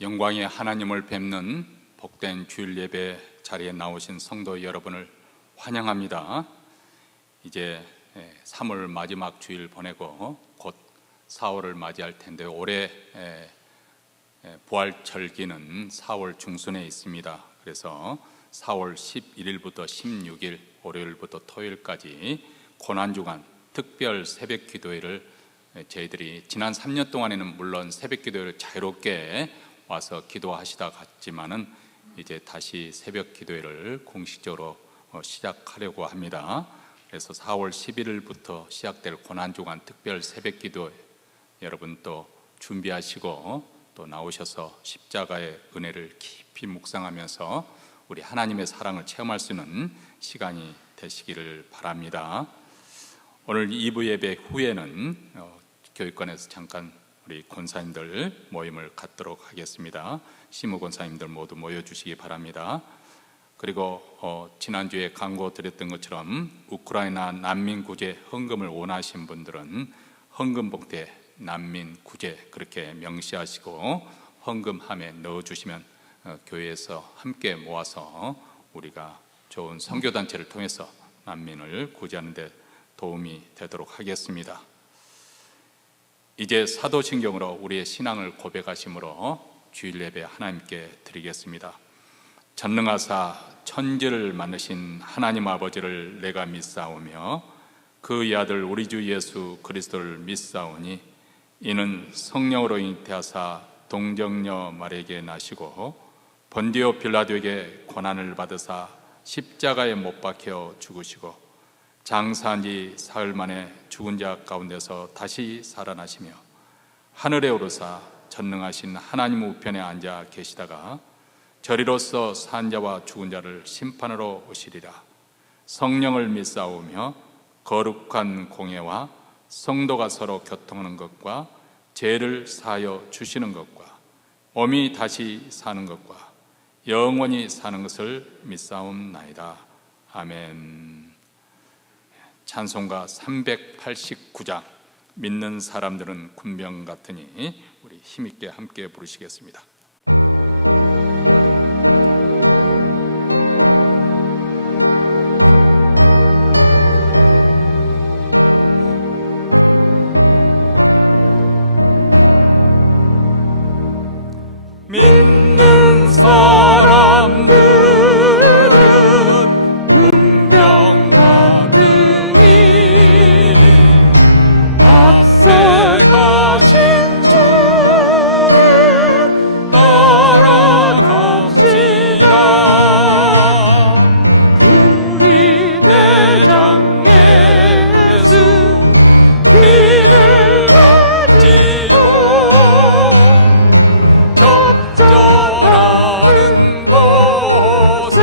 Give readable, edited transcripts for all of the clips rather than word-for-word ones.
영광의 하나님을 뵙는 복된 주일 예배 자리에 나오신 성도 여러분을 환영합니다. 이제 3월 마지막 주일 보내고 곧 4월을 맞이할 텐데, 올해 부활절기는 4월 중순에 있습니다. 그래서 4월 11일부터 16일 월요일부터 토요일까지 고난주간 특별 새벽 기도회를 저희들이 지난 3년 동안에는 물론 새벽 기도회를 자유롭게 와서 기도하시다 갔지만은 이제 다시 새벽 기도회를 공식적으로 시작하려고 합니다. 그래서 4월 11일부터 시작될 고난주간 특별 새벽 기도회, 여러분 또 준비하시고 또 나오셔서 십자가의 은혜를 깊이 묵상하면서 우리 하나님의 사랑을 체험할 수 있는 시간이 되시기를 바랍니다. 오늘 2부 예배 후에는 교육관에서 잠깐 우리 권사님들 모임을 갖도록 하겠습니다. 시무 권사님들 모두 모여주시기 바랍니다. 그리고 지난주에 광고 드렸던 것처럼 우크라이나 난민 구제 헌금을 원하신 분들은 헌금 봉투에 난민 구제 그렇게 명시하시고 헌금함에 넣어주시면 교회에서 함께 모아서 우리가 좋은 선교단체를 통해서 난민을 구제하는 데 도움이 되도록 하겠습니다. 이제 사도신경으로 우리의 신앙을 고백하심으로 주일 예배 하나님께 드리겠습니다. 전능하사 천지를 만드신 하나님 아버지를 내가 믿사오며 그의 아들 우리 주 예수 그리스도를 믿사오니 이는 성령으로 잉태하사 동정녀 마리아에게 나시고 본디오 빌라도에게 고난을 받으사 십자가에 못 박혀 죽으시고 장사한 지 사흘 만에 죽은 자 가운데서 다시 살아나시며 하늘에 오르사 전능하신 하나님 우편에 앉아 계시다가 저리로서 산 자와 죽은 자를 심판하러 오시리라. 성령을 믿사오며 거룩한 공예와 성도가 서로 교통하는 것과 죄를 사하여 주시는 것과 몸이 다시 사는 것과 영원히 사는 것을 믿사옵나이다. 아멘. 찬송가 389장 믿는 사람들은 군병 같으니 우리 힘있게 함께 부르시겠습니다. 믿는 사람들은 군병 같으니 앞세 가신 주를 따라갑시다. 우리 대장 예수 길을 가지고 적절하는 곳에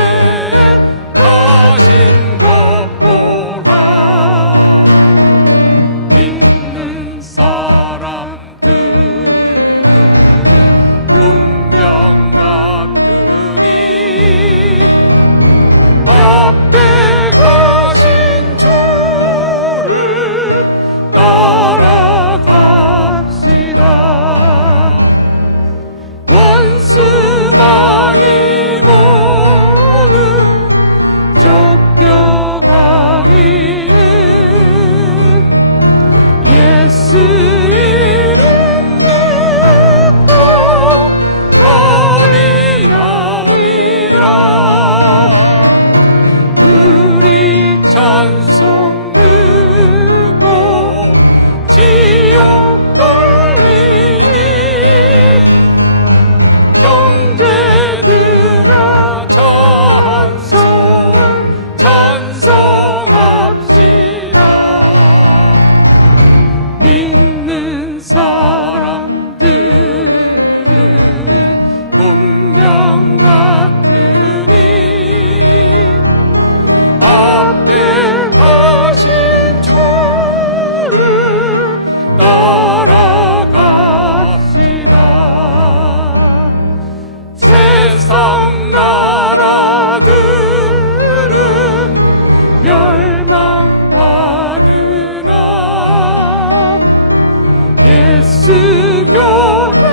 가신 것 보라. 믿는 사람들은 군병 같으니 앞에 가신 주를 따라갑시다. 원수망이 모두 쫓겨가기는 예수 이름 듣고 겁이 나니라. 우리 찬송 듣고 지옥 걸리니 형제들아 찬송합시다. 믿는 사람들은 군병 같으니 앞에 가신 주를 따라갑시다. 세상 나라들은 멸망받으나 예수 교회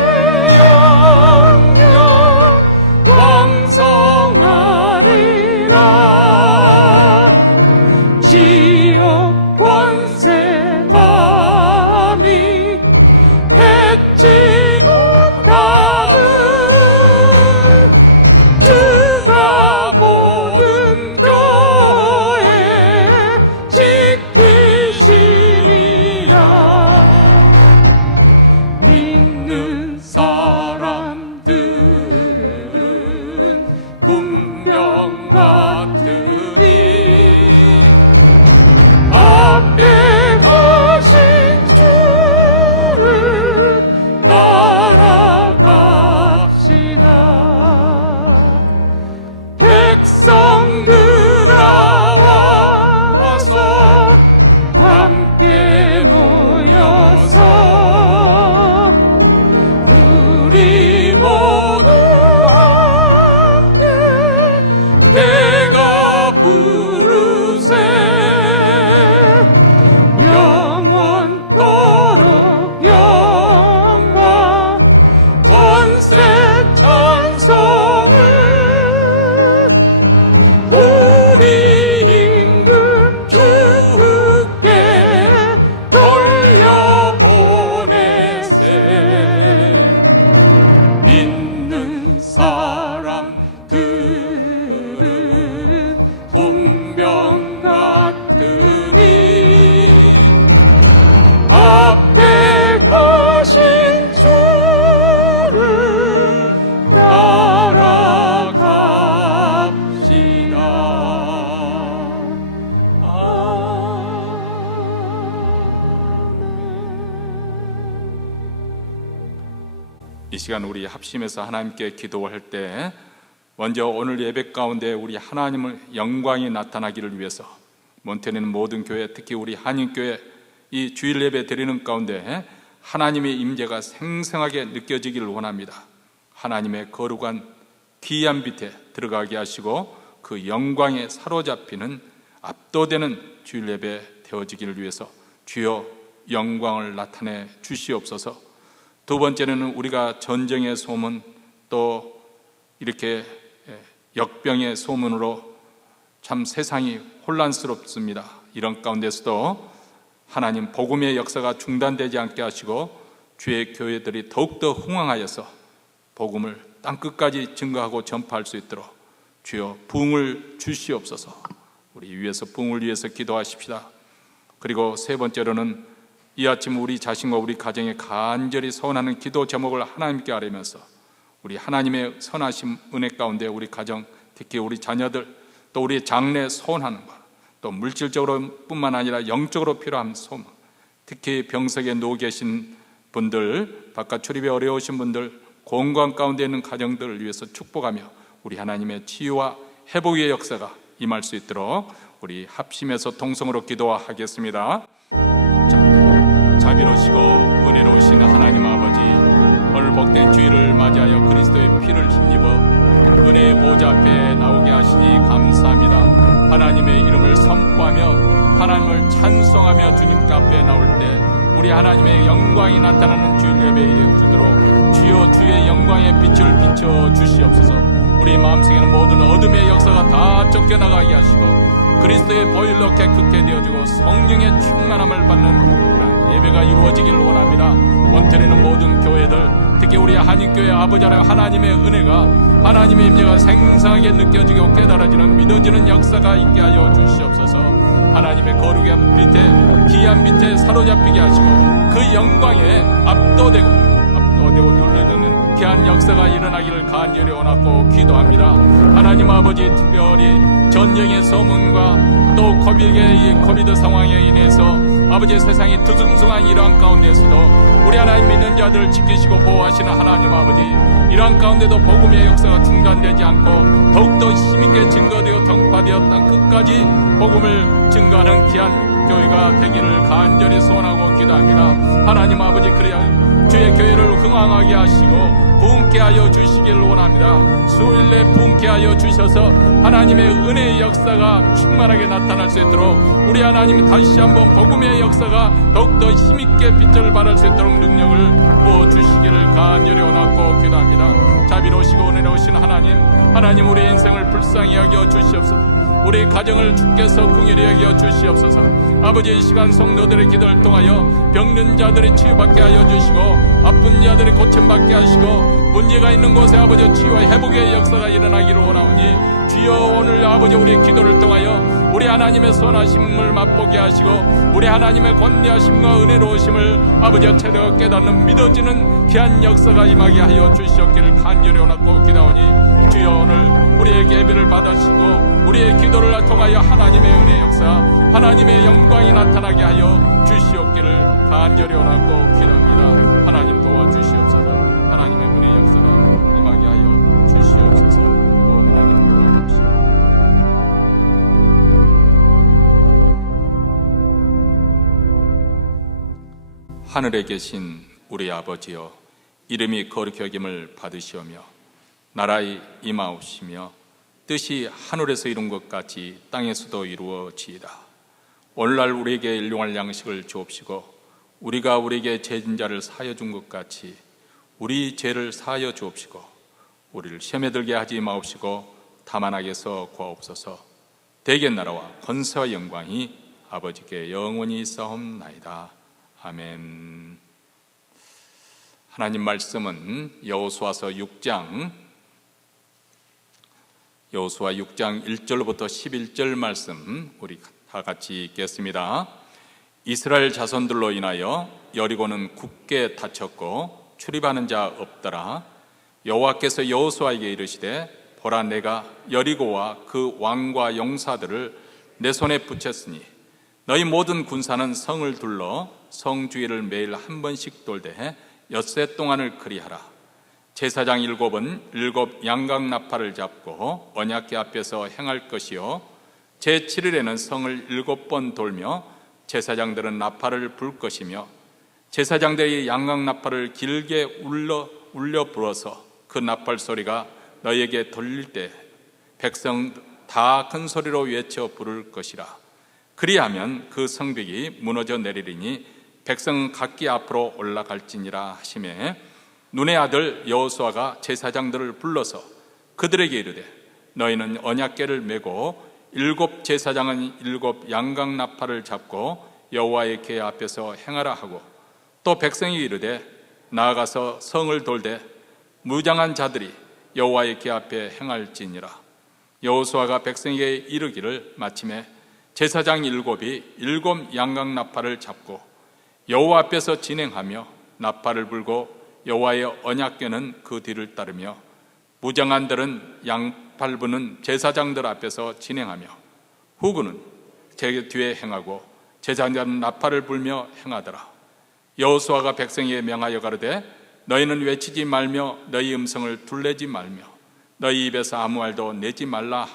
이 시간 우리 합심해서 하나님께 기도할 때 먼저 오늘 예배 가운데 우리 하나님의 영광이 나타나기를 위해서 몬테네는 모든 교회, 특히 우리 한인교회 이 주일 예배 드리는 가운데 하나님의 임재가 생생하게 느껴지기를 원합니다. 하나님의 거룩한 귀한 빛에 들어가게 하시고 그 영광에 사로잡히는 압도되는 주일 예배 되어지기를 위해서 주여 영광을 나타내 주시옵소서. 두 번째는 우리가 전쟁의 소문, 또 이렇게 역병의 소문으로 참 세상이 혼란스럽습니다. 이런 가운데서도 하나님 복음의 역사가 중단되지 않게 하시고 주의 교회들이 더욱더 흥왕하여서 복음을 땅끝까지 증거하고 전파할 수 있도록 주여 부흥을 주시옵소서. 우리 위해서 부흥을 위해서 기도하십시다. 그리고 세 번째로는 이 아침 우리 자신과 우리 가정에 간절히 소원하는 기도 제목을 하나님께 아뢰면서 우리 하나님의 선하심 은혜 가운데 우리 가정, 특히 우리 자녀들, 또 우리 장래 소원하는 것, 또 물질적으로 뿐만 아니라 영적으로 필요한 소망, 특히 병석에 누워 계신 분들, 바깥 출입이 어려우신 분들, 공간 가운데 있는 가정들을 위해서 축복하며 우리 하나님의 치유와 회복의 역사가 임할 수 있도록 우리 합심해서 동성으로 기도하겠습니다. 자비로우시고 은혜로우신 하나님 아버지, 오늘 복된 주일을 맞이하여 그리스도의 피를 힘입어 은혜의 보좌 앞에 나오게 하시니 감사합니다. 하나님의 이름을 선포하며 하나님을 찬송하며 주님 앞에 나올 때 우리 하나님의 영광이 나타나는 주일 예배에 되도록 주여 주의 영광의 빛을 비춰 주시옵소서. 우리 마음속에는 모든 어둠의 역사가 다 쫓겨나가게 하시고 그리스도의 보혈로 깨끗게 되어지고 성령의 충만함을 받는 예배가 이루어지기를 원합니다. 몬테네는 모든 교회들, 특히 우리 한인교회 아버지 하나님의 은혜가, 하나님의 임재가 생생하게 느껴지고 깨달아지는 믿어지는 역사가 있게 하여 주시옵소서. 하나님의 거룩한 빛에, 귀한 빛에 사로잡히게 하시고 그 영광에 압도되고 놀라는 귀한 역사가 일어나기를 간절히 원하고 기도합니다. 하나님 아버지, 특별히 전쟁의 소문과 또 코비드 상황에 인해서 아버지 세상이 두둥둥한 이러한 가운데서도 우리 하나님 믿는 자들을 지키시고 보호하시는 하나님 아버지, 이러한 가운데도 복음의 역사가 중단되지 않고 더욱더 힘있게 증거되어 통파되어 땅끝까지 복음을 증거하는 귀한 교회가 되기를 간절히 소원하고 기도합니다. 하나님 아버지, 그래야 주의 교회를 흥왕하게 하시고 부흥케 하여 주시기를 원합니다. 수일 내 부흥케 하여 주셔서 하나님의 은혜의 역사가 충만하게 나타날 수 있도록 우리 하나님 다시 한번 복음의 역사가 더욱더 힘있게 빛을 발할 수 있도록 능력을 부어주시기를 간절히 원하고 기도합니다. 자비로우시고 은혜로우신 하나님 우리의 인생을 불쌍히 여겨 주시옵소서. 우리 가정을 주께서 긍휼히 여겨 주시옵소서. 아버지, 이 시간 성도들의 기도를 통하여 병든 자들이 치유받게 하여 주시고 아픈 자들이 고침받게 하시고 문제가 있는 곳에 아버지 치유와 회복의 역사가 일어나기를 원하오니 주여 오늘 아버지 우리의 기도를 통하여 우리 하나님의 선하심을 맛보게 하시고 우리 하나님의 권위하심과 은혜로우심을 아버지 제대로 깨닫는 믿어지는 귀한 역사가 임하게 하여 주시옵기를 간절히 원하고 기도하오니 주여 오늘 우리의 예배를 받으시고 우리의 기도를 통하여 하나님의 은혜 역사, 하나님의 영광이 나타나게 하여 주시옵기를 간절히 원하고 기도합니다. 하나님 도와주시옵소서. 하나님의 은혜 역사가 임하게 하여 주시옵소서. 오 하나님 도와주시옵소서. 하늘에 계신 우리 아버지여, 이름이 거룩히 여김을 받으시오며 나라의 임하옵시며 뜻이 하늘에서 이룬 것 같이 땅에서도 이루어지이다. 오늘날 우리에게 일용할 양식을 주옵시고 우리가 우리에게 죄진 자를 사하여 준 것 같이 우리 죄를 사하여 주옵시고 우리를 시험에 들게 하지 마옵시고 다만 악에서 구하옵소서. 대개 나라와 권세와 영광이 아버지께 영원히 있사옵나이다. 아멘. 하나님 말씀은 여호수아서 6장 1절부터 11절 말씀 우리 다 같이 읽겠습니다. 이스라엘 자손들로 인하여 여리고는 굳게 닫혔고 출입하는 자 없더라. 여호와께서 여호수아에게 이르시되 보라, 내가 여리고와 그 왕과 용사들을 내 손에 붙였으니 너희 모든 군사는 성을 둘러 성 주위를 매일 한 번씩 돌되 엿새 동안을 그리하라. 제사장 일곱은 일곱 양각나팔을 잡고 언약궤 앞에서 행할 것이요 제7일에는 성을 7번 돌며 제사장들은 나팔을 불 것이며 제사장들이 양각나팔을 길게 울려 불어서 그 나팔 소리가 너희에게 들릴 때 백성 다 큰 소리로 외쳐 부를 것이라. 그리하면 그 성벽이 무너져 내리리니 백성 각기 앞으로 올라갈지니라 하시매 눈의 아들 여호수아가 제사장들을 불러서 그들에게 이르되 너희는 언약궤를 메고 7 제사장은 7 양각나팔을 잡고 여호와의 궤 앞에서 행하라 하고 또 백성이 이르되 나아가서 성을 돌되 무장한 자들이 여호와의 궤 앞에 행할지니라. 여호수아가 백성에게 이르기를 마침에 제사장 7이 7 양각나팔을 잡고 여호와 앞에서 진행하며 나팔을 불고 여호와의 언약궤는 그 뒤를 따르며 무장한들은 양팔 부는 제사장들 앞에서 진행하며 후군은 제 뒤에 행하고 제사장들은 나팔을 불며 행하더라. 여호수아가 백성에게 명하여 가로되 너희는 외치지 말며 너희 음성을 둘내지 말며 너희 입에서 아무 말도 내지 말라.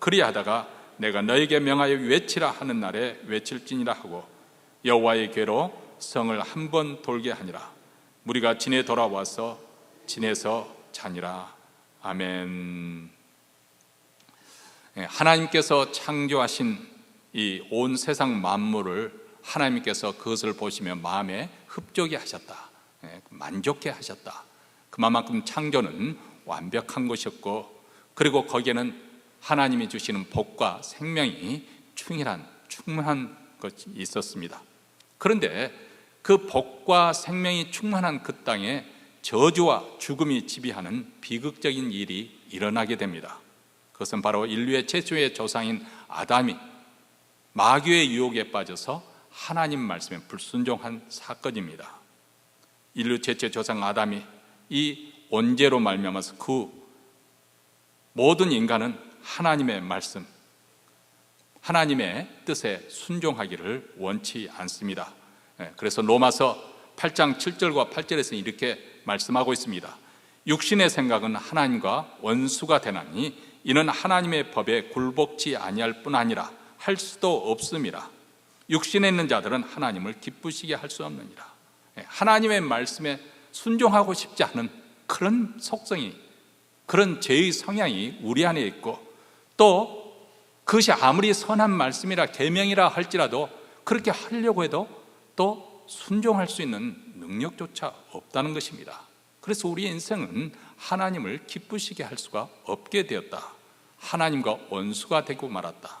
그리하다가 내가 너희에게 명하여 외치라 하는 날에 외칠지니라 하고 여호와의 궤로 성을 한 번 돌게 하니라. 무리가 진에 돌아와서 진에서 자니라. 아멘. 하나님께서 창조하신 이 온 세상 만물을 하나님께서 그것을 보시며 마음에 흡족해 하셨다, 만족해 하셨다. 그만큼 창조는 완벽한 것이었고 그리고 거기에는 하나님이 주시는 복과 생명이 충만한 것이 있었습니다. 그런데 그 복과 생명이 충만한 그 땅에 저주와 죽음이 지배하는 비극적인 일이 일어나게 됩니다. 그것은 바로 인류의 최초의 조상인 아담이 마귀의 유혹에 빠져서 하나님 말씀에 불순종한 사건입니다. 인류 최초의 조상 아담이 이 온죄로 말미암아서 그 모든 인간은 하나님의 말씀, 하나님의 뜻에 순종하기를 원치 않습니다. 그래서 로마서 8장 7절과 8절에서 이렇게 말씀하고 있습니다. 육신의 생각은 하나님과 원수가 되나니 이는 하나님의 법에 굴복치 아니할 뿐 아니라 할 수도 없음이라. 육신에 있는 자들은 하나님을 기쁘시게 할 수 없느니라. 하나님의 말씀에 순종하고 싶지 않은 그런 속성이, 그런 죄의 성향이 우리 안에 있고 또 그것이 아무리 선한 말씀이라 계명이라 할지라도 그렇게 하려고 해도 또 순종할 수 있는 능력조차 없다는 것입니다. 그래서 우리의 인생은 하나님을 기쁘시게 할 수가 없게 되었다. 하나님과 원수가 되고 말았다.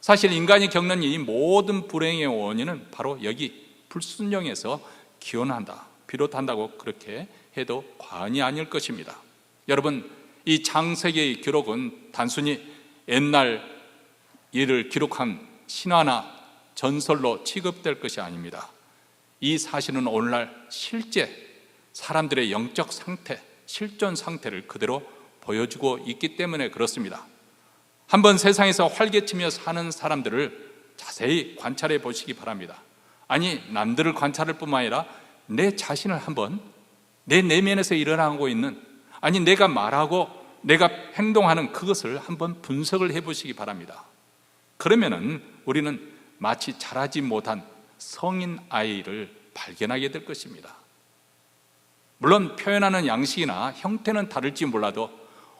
사실 인간이 겪는 이 모든 불행의 원인은 바로 여기 불순종에서 기원한다, 비롯한다고 그렇게 해도 과언이 아닐 것입니다. 여러분, 이 창세기의 기록은 단순히 옛날 일을 기록한 신화나 전설로 취급될 것이 아닙니다. 이 사실은 오늘날 실제 사람들의 영적 상태, 실존 상태를 그대로 보여주고 있기 때문에 그렇습니다. 한번 세상에서 활개치며 사는 사람들을 자세히 관찰해 보시기 바랍니다. 아니, 남들을 관찰할 뿐만 아니라 내 자신을 한번, 내 내면에서 일어나고 있는, 아니 내가 말하고 내가 행동하는 그것을 한번 분석을 해 보시기 바랍니다. 그러면은 우리는 마치 자라지 못한 성인 아이를 발견하게 될 것입니다. 물론 표현하는 양식이나 형태는 다를지 몰라도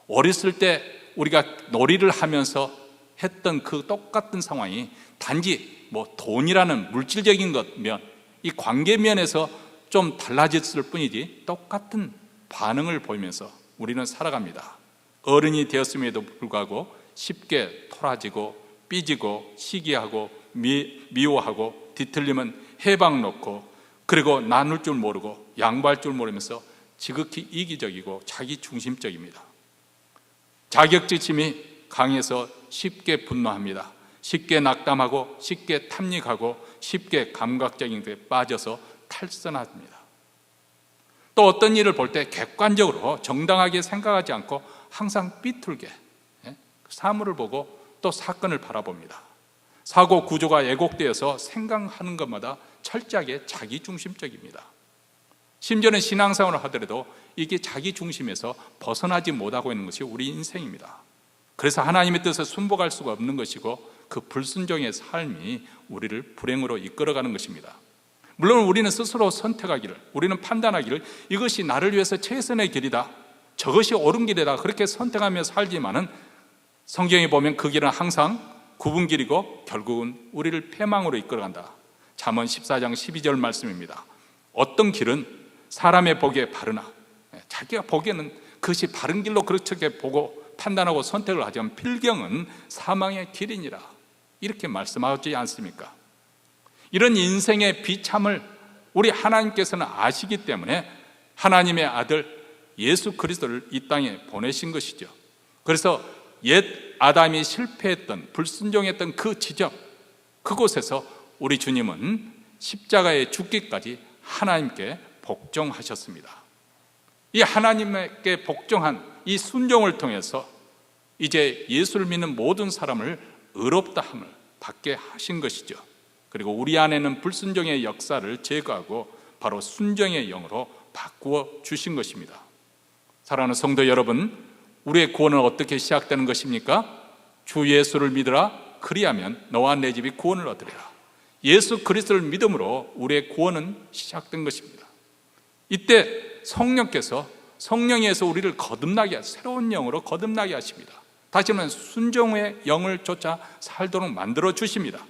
어렸을 때 우리가 놀이를 하면서 했던 그 똑같은 상황이 단지 뭐 돈이라는 물질적인 것면, 이 관계면에서 좀 달라졌을 뿐이지 똑같은 반응을 보이면서 우리는 살아갑니다. 어른이 되었음에도 불구하고 쉽게 토라지고 삐지고 시기하고 미워하고 뒤틀리면 해방 놓고 그리고 나눌 줄 모르고 양보할 줄 모르면서 지극히 이기적이고 자기 중심적입니다. 자격지심이 강해서 쉽게 분노합니다. 쉽게 낙담하고 쉽게 탐닉하고 쉽게 감각적인 데 빠져서 탈선합니다. 또 어떤 일을 볼 때 객관적으로 정당하게 생각하지 않고 항상 삐뚤게 사물을 보고 또 사건을 바라봅니다. 사고 구조가 왜곡되어서 생각하는 것마다 철저하게 자기중심적입니다. 심지어는 신앙생활을 하더라도 이게 자기 중심에서 벗어나지 못하고 있는 것이 우리 인생입니다. 그래서 하나님의 뜻에 순복할 수가 없는 것이고 그 불순종의 삶이 우리를 불행으로 이끌어가는 것입니다. 물론 우리는 스스로 선택하기를, 우리는 판단하기를 이것이 나를 위해서 최선의 길이다, 저것이 옳은 길이다 그렇게 선택하며 살지만은 성경에 보면 그 길은 항상 굽은 길이고 결국은 우리를 패망으로 이끌어간다. 잠언 14장 12절 말씀입니다. 어떤 길은 사람의 보기에 바르나, 자기가 보기에는 그것이 바른 길로 그렇게 보고 판단하고 선택을 하지만 필경은 사망의 길이니라, 이렇게 말씀하지 않습니까? 이런 인생의 비참을 우리 하나님께서는 아시기 때문에 하나님의 아들 예수 그리스도를 이 땅에 보내신 것이죠. 그래서 옛 아담이 실패했던, 불순종했던 그 지점, 그곳에서 우리 주님은 십자가에 죽기까지 하나님께 복종하셨습니다. 이 하나님께 복종한 이 순종을 통해서 이제 예수를 믿는 모든 사람을 의롭다함을 받게 하신 것이죠. 그리고 우리 안에는 불순종의 역사를 제거하고 바로 순종의 영으로 바꾸어 주신 것입니다. 사랑하는 성도 여러분, 우리의 구원은 어떻게 시작되는 것입니까? 주 예수를 믿으라, 그리하면 너와 내 집이 구원을 얻으리라. 예수 그리스도를 믿음으로 우리의 구원은 시작된 것입니다. 이때 성령께서, 성령에서 우리를 거듭나게, 새로운 영으로 거듭나게 하십니다. 다시 말하면 순종의 영을 쫓아 살도록 만들어 주십니다.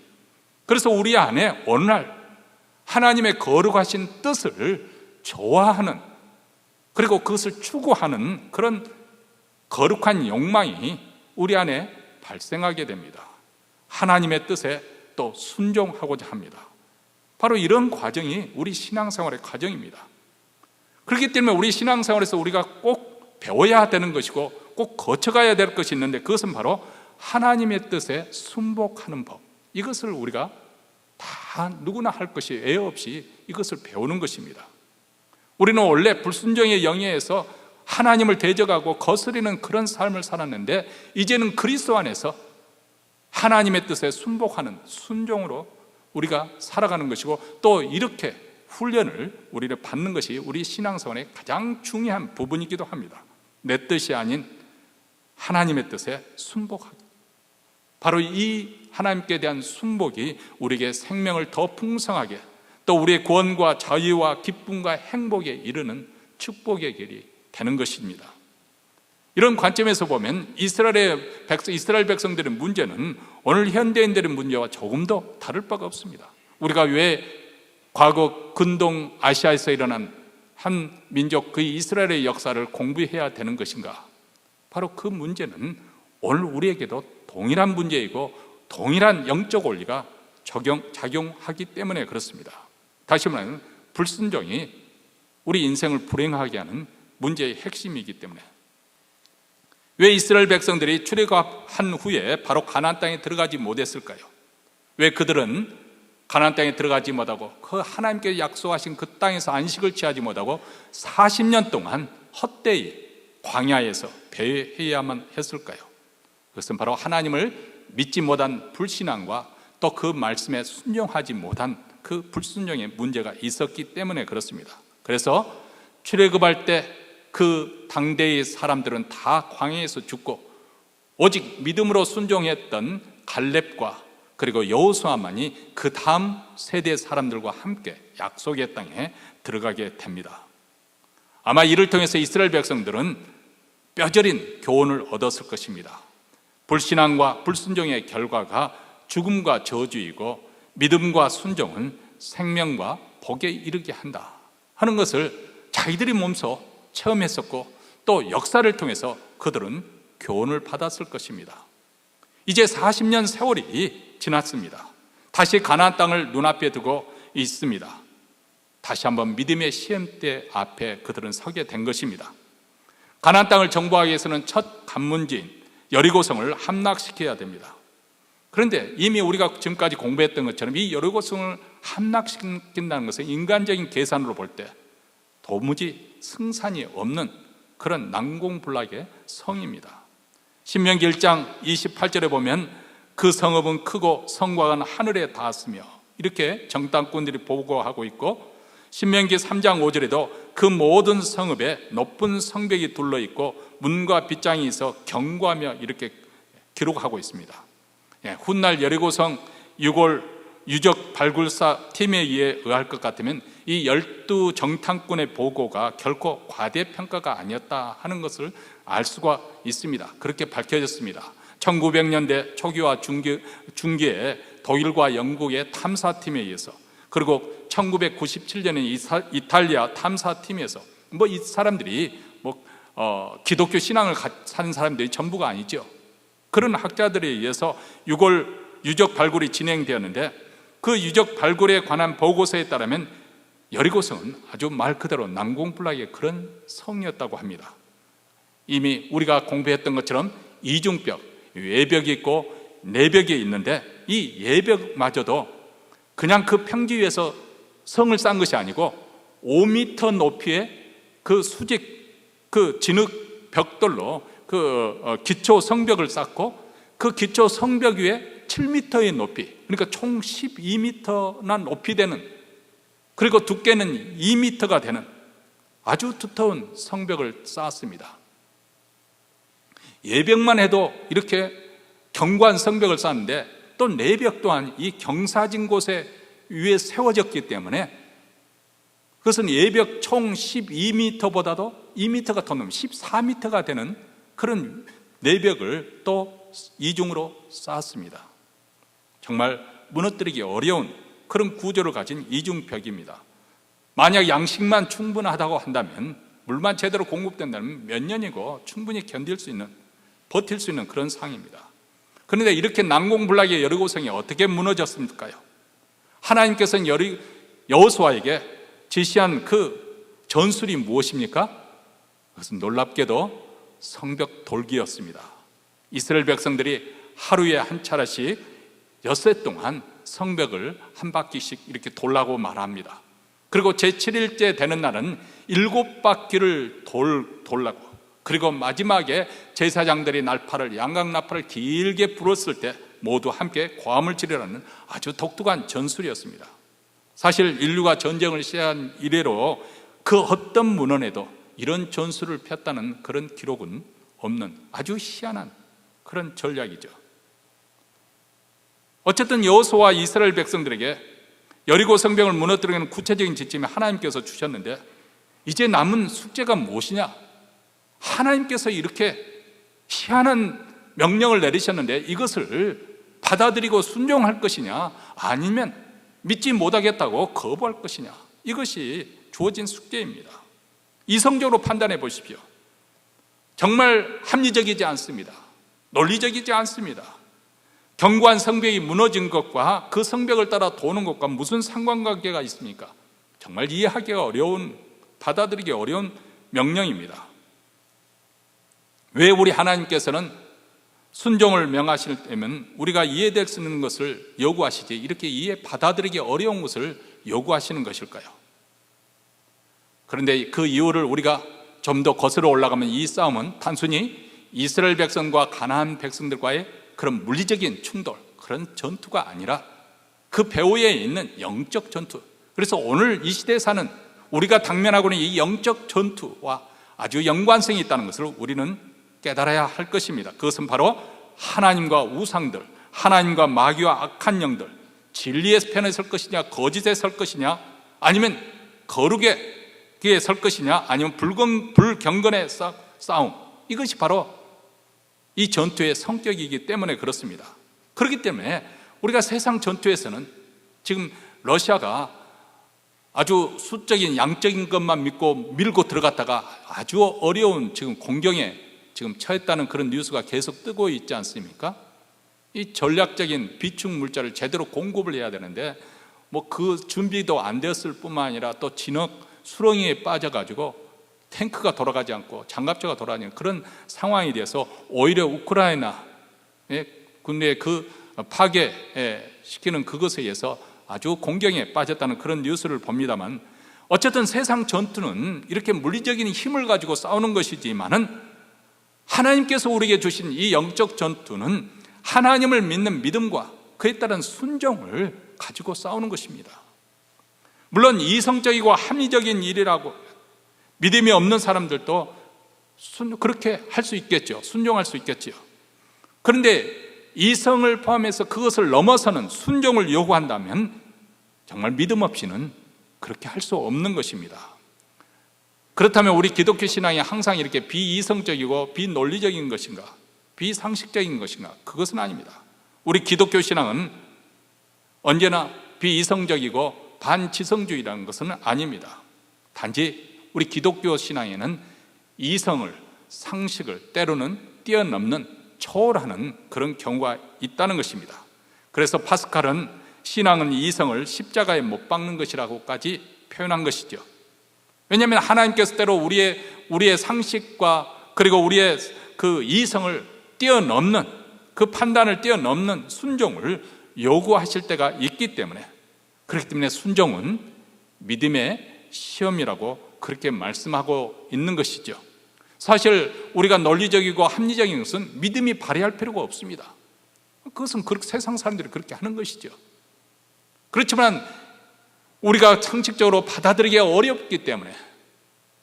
그래서 우리 안에 어느 날 하나님의 거룩하신 뜻을 좋아하는, 그리고 그것을 추구하는 그런 거룩한 욕망이 우리 안에 발생하게 됩니다. 하나님의 뜻에 또 순종하고자 합니다. 바로 이런 과정이 우리 신앙생활의 과정입니다. 그렇기 때문에 우리 신앙생활에서 우리가 꼭 배워야 되는 것이고 꼭 거쳐가야 될 것이 있는데, 그것은 바로 하나님의 뜻에 순복하는 법, 이것을 우리가 다 누구나 할 것이 애애 없이 이것을 배우는 것입니다. 우리는 원래 불순종의 영예에서 하나님을 대적하고 거스리는 그런 삶을 살았는데, 이제는 그리스도 안에서 하나님의 뜻에 순복하는 순종으로 우리가 살아가는 것이고, 또 이렇게 훈련을 우리를 받는 것이 우리 신앙생활의 가장 중요한 부분이기도 합니다. 내 뜻이 아닌 하나님의 뜻에 순복하기, 바로 이 하나님께 대한 순복이 우리에게 생명을 더 풍성하게, 또 우리의 구원과 자유와 기쁨과 행복에 이르는 축복의 길이 되는 것입니다. 이런 관점에서 보면 이스라엘 백성들의 문제는 오늘 현대인들의 문제와 조금도 다를 바가 없습니다. 우리가 왜 과거 근동 아시아에서 일어난 한 민족, 그 이스라엘의 역사를 공부해야 되는 것인가? 바로 그 문제는 오늘 우리에게도 동일한 문제이고 동일한 영적 원리가 작용하기 때문에 그렇습니다. 다시 말하면 불순종이 우리 인생을 불행하게 하는 문제의 핵심이기 때문에. 왜 이스라엘 백성들이 출애굽한 후에 바로 가나안 땅에 들어가지 못했을까요? 왜 그들은 가나안 땅에 들어가지 못하고 그 하나님께 약속하신 그 땅에서 안식을 취하지 못하고 40년 동안 헛되이 광야에서 배회해야만 했을까요? 그것은 바로 하나님을 믿지 못한 불신앙과 또 그 말씀에 순종하지 못한 그 불순종의 문제가 있었기 때문에 그렇습니다. 그래서 출애굽할 때 그 당대의 사람들은 다 광야에서 죽고 오직 믿음으로 순종했던 갈렙과 그리고 여호수아만이 그 다음 세대 사람들과 함께 약속의 땅에 들어가게 됩니다. 아마 이를 통해서 이스라엘 백성들은 뼈저린 교훈을 얻었을 것입니다. 불신앙과 불순종의 결과가 죽음과 저주이고 믿음과 순종은 생명과 복에 이르게 한다 하는 것을 자기들이 몸소 체험했었고, 또 역사를 통해서 그들은 교훈을 받았을 것입니다. 이제 40년 세월이 지났습니다. 다시 가나안 땅을 눈앞에 두고 있습니다. 다시 한번 믿음의 시험대 앞에 그들은 서게 된 것입니다. 가나안 땅을 정복하기 위해서는 첫 관문지인 여리고성을 함락시켜야 됩니다. 그런데 이미 우리가 지금까지 공부했던 것처럼 이 여리고성을 함락시킨다는 것은 인간적인 계산으로 볼 때 도무지 승산이 없는 그런 난공불락의 성입니다. 신명기 1장 28절에 보면 그 성읍은 크고 성곽은 하늘에 닿았으며, 이렇게 정탐꾼들이 보고하고 있고, 신명기 3장 5절에도 그 모든 성읍에 높은 성벽이 둘러있고 문과 빗장이 있어 경고하며 이렇게 기록하고 있습니다. 훗날 여리고성 유적 발굴사 팀에 의할 것 같으면 이 12정탐꾼의 보고가 결코 과대평가가 아니었다 하는 것을 알 수가 있습니다. 그렇게 밝혀졌습니다. 1900년대 초기와 중기에 독일과 영국의 탐사팀에 의해서, 그리고 1997년에 이탈리아 탐사팀에서, 이 사람들이 기독교 신앙을 사는 사람들이 전부가 아니죠. 그런 학자들에 의해서 유적 발굴이 진행되었는데, 그 유적 발굴에 관한 보고서에 따르면 여리고성은 아주 말 그대로 난공불락의 그런 성이었다고 합니다. 이미 우리가 공부했던 것처럼 이중벽, 외벽이 있고 내벽이 있는데, 이 예벽마저도 그냥 그 평지 위에서 성을 쌓은 것이 아니고 5m 높이의 그 진흙 벽돌로 기초 성벽을 쌓고, 그 기초 성벽 위에 7m의 높이, 그러니까 총 12m나 높이 되는, 그리고 두께는 2m가 되는 아주 두터운 성벽을 쌓았습니다. 예벽만 해도 이렇게 견고한 성벽을 쌓았는데, 또 내벽 또한 이 경사진 곳에 위에 세워졌기 때문에, 그것은 예벽 총 12m보다도 2m가 더 넘는 14m가 되는 그런 내벽을 또 이중으로 쌓았습니다. 정말 무너뜨리기 어려운 그런 구조를 가진 이중벽입니다. 만약 양식만 충분하다고 한다면, 물만 제대로 공급된다면 몇 년이고 충분히 버틸 수 있는 그런 상황입니다. 그런데 이렇게 난공불락의 여리고성이 어떻게 무너졌을까요? 하나님께서는 여호수아에게 지시한 그 전술이 무엇입니까? 그것은 놀랍게도 성벽 돌기였습니다. 이스라엘 백성들이 하루에 한 차례씩 엿새 동안 성벽을 한 바퀴씩 이렇게 돌라고 말합니다. 그리고 제7일째 되는 날은 7바퀴를 돌라고, 그리고 마지막에 제사장들이 양각 나팔을 길게 불었을 때 모두 함께 고함을 지르라는 아주 독특한 전술이었습니다. 사실 인류가 전쟁을 시작한 이래로 그 어떤 문헌에도 이런 전술을 폈다는 그런 기록은 없는 아주 희한한 그런 전략이죠. 어쨌든 여호수아와 이스라엘 백성들에게 여리고 성벽을 무너뜨리는 구체적인 지침을 하나님께서 주셨는데, 이제 남은 숙제가 무엇이냐? 하나님께서 이렇게 희한한 명령을 내리셨는데 이것을 받아들이고 순종할 것이냐, 아니면 믿지 못하겠다고 거부할 것이냐, 이것이 주어진 숙제입니다. 이성적으로 판단해 보십시오. 정말 합리적이지 않습니다. 논리적이지 않습니다. 견고한 성벽이 무너진 것과 그 성벽을 따라 도는 것과 무슨 상관관계가 있습니까? 정말 이해하기가 어려운, 받아들이기 어려운 명령입니다. 왜 우리 하나님께서는 순종을 명하실 때면 우리가 이해될 수 있는 것을 요구하시지, 이렇게 받아들이기 어려운 것을 요구하시는 것일까요? 그런데 그 이유를 우리가 좀 더 거슬러 올라가면, 이 싸움은 단순히 이스라엘 백성과 가나안 백성들과의 그런 물리적인 충돌, 그런 전투가 아니라 그 배후에 있는 영적 전투, 그래서 오늘 이 시대에 사는 우리가 당면하고 있는 이 영적 전투와 아주 연관성이 있다는 것을 우리는 깨달아야 할 것입니다. 그것은 바로 하나님과 우상들, 하나님과 마귀와 악한 영들, 진리의 편에 설 것이냐, 거짓에 설 것이냐, 아니면 거룩에 설 것이냐, 아니면 불경건의 싸움, 이것이 바로 이 전투의 성격이기 때문에 그렇습니다. 그렇기 때문에 우리가 세상 전투에서는 지금 러시아가 아주 수적인 양적인 것만 믿고 밀고 들어갔다가 아주 어려운 지금 공경에 지금 처했다는 그런 뉴스가 계속 뜨고 있지 않습니까? 이 전략적인 비축 물자를 제대로 공급을 해야 되는데 그 준비도 안 되었을 뿐만 아니라 또 진흙 수렁이에 빠져가지고 탱크가 돌아가지 않고 장갑차가 돌아가는 그런 상황이 돼서 오히려 우크라이나 군대의 그 파괴시키는 그것에 의해서 아주 공경에 빠졌다는 그런 뉴스를 봅니다만, 어쨌든 세상 전투는 이렇게 물리적인 힘을 가지고 싸우는 것이지만은 하나님께서 우리에게 주신 이 영적 전투는 하나님을 믿는 믿음과 그에 따른 순종을 가지고 싸우는 것입니다. 물론 이성적이고 합리적인 일이라고 믿음이 없는 사람들도 그렇게 할 수 있겠죠. 순종할 수 있겠죠. 그런데 이성을 포함해서 그것을 넘어서는 순종을 요구한다면 정말 믿음 없이는 그렇게 할 수 없는 것입니다. 그렇다면 우리 기독교 신앙이 항상 이렇게 비이성적이고 비논리적인 것인가? 비상식적인 것인가? 그것은 아닙니다. 우리 기독교 신앙은 언제나 비이성적이고 반지성주의라는 것은 아닙니다. 단지 우리 기독교 신앙에는 이성을, 상식을 때로는 뛰어넘는, 초월하는 그런 경우가 있다는 것입니다. 그래서 파스칼은 신앙은 이성을 십자가에 못 박는 것이라고까지 표현한 것이죠. 왜냐하면 하나님께서 때로 우리의 상식과 그리고 우리의 그 이성을 뛰어넘는, 그 판단을 뛰어넘는 순종을 요구하실 때가 있기 때문에, 그렇기 때문에 순종은 믿음의 시험이라고 그렇게 말씀하고 있는 것이죠. 사실 우리가 논리적이고 합리적인 것은 믿음이 발휘할 필요가 없습니다. 그것은 세상 사람들이 그렇게 하는 것이죠. 그렇지만 우리가 상식적으로 받아들이기가 어렵기 때문에,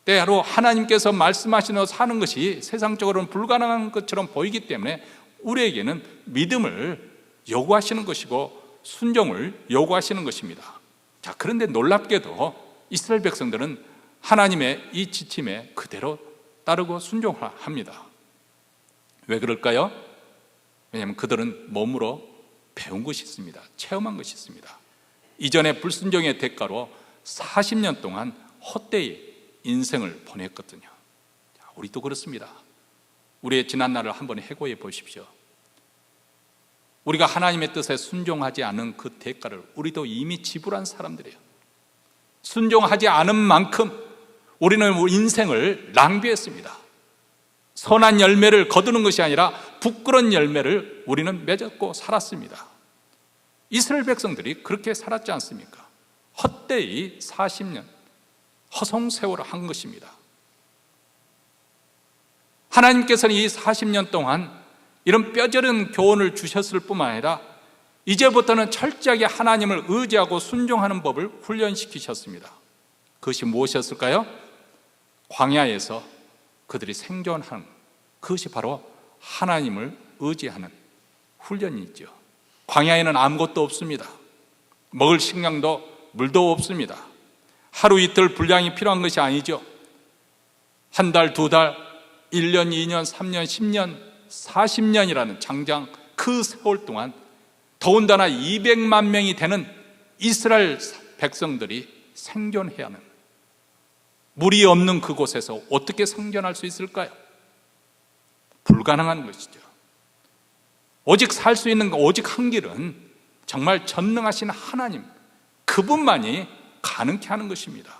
때로 하나님께서 말씀하시는 사는 것이 세상적으로는 불가능한 것처럼 보이기 때문에 우리에게는 믿음을 요구하시는 것이고 순종을 요구하시는 것입니다. 자, 그런데 놀랍게도 이스라엘 백성들은 하나님의 이 지침에 그대로 따르고 순종합니다. 왜 그럴까요? 왜냐하면 그들은 몸으로 배운 것이 있습니다. 체험한 것이 있습니다. 이전에 불순종의 대가로 40년 동안 헛되이 인생을 보냈거든요. 우리도 그렇습니다. 우리의 지난날을 한번 해고해 보십시오. 우리가 하나님의 뜻에 순종하지 않은 그 대가를 우리도 이미 지불한 사람들이에요. 순종하지 않은 만큼 우리는 인생을 낭비했습니다. 선한 열매를 거두는 것이 아니라 부끄러운 열매를 우리는 맺었고 살았습니다. 이스라엘 백성들이 그렇게 살았지 않습니까? 헛되이 40년 허송세월을 한 것입니다. 하나님께서는 이 40년 동안 이런 뼈저린 교훈을 주셨을 뿐만 아니라 이제부터는 철저하게 하나님을 의지하고 순종하는 법을 훈련시키셨습니다. 그것이 무엇이었을까요? 광야에서 그들이 생존하는, 그것이 바로 하나님을 의지하는 훈련이죠. 광야에는 아무것도 없습니다. 먹을 식량도 물도 없습니다. 하루 이틀 분량이 필요한 것이 아니죠. 한 달, 두 달, 1년, 2년, 3년, 10년, 40년이라는 장장 그 세월 동안 더군다나 200만 명이 되는 이스라엘 백성들이 생존해야 하는, 물이 없는 그곳에서 어떻게 생존할 수 있을까요? 불가능한 것이죠. 오직 살 수 있는 오직 한 길은 정말 전능하신 하나님, 그분만이 가능케 하는 것입니다.